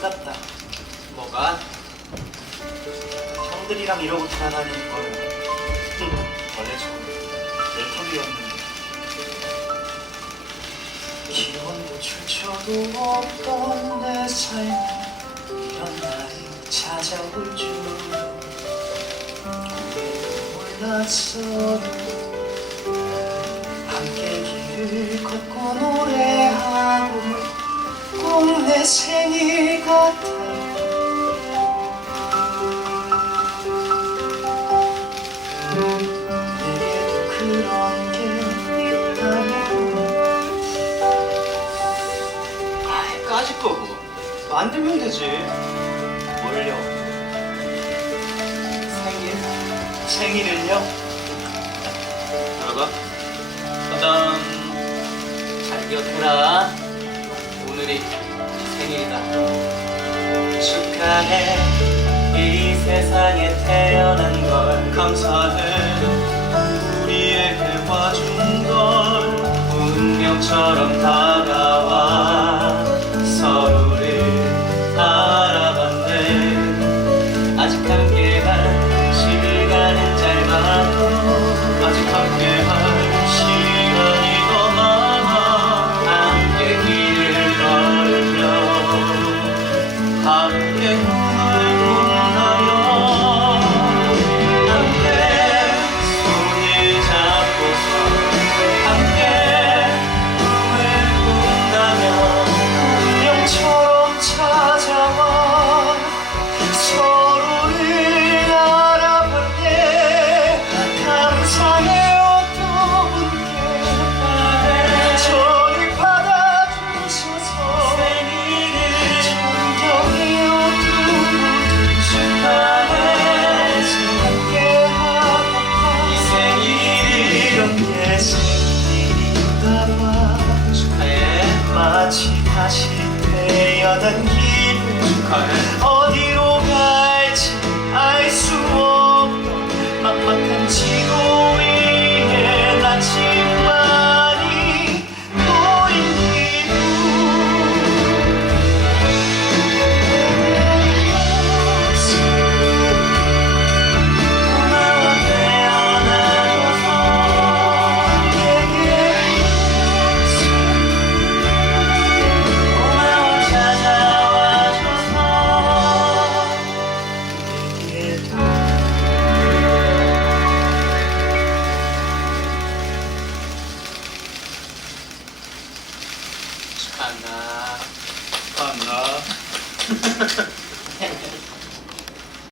반갑다. 뭐가? 형들이랑 이러고 돌아다니는 거는 원래 저내 턱이었는데 기원도 출처도 없던 내 삶에 이런 날이 찾아올 줄 몰랐어 함께 길을 걷고 노래하고 내 생일 같아 내게도 그런 게 있다면 아이 까짓 거고 만들면 되지 뭘요? 생일? 생일을요? 들어가. 짜잔. 잘 기억해라. 축하해. 이 세상에 태어난 걸 감사해. 우리에게 와준 걸 운명처럼 다가와 다시 태어난 축하한다. 축하한다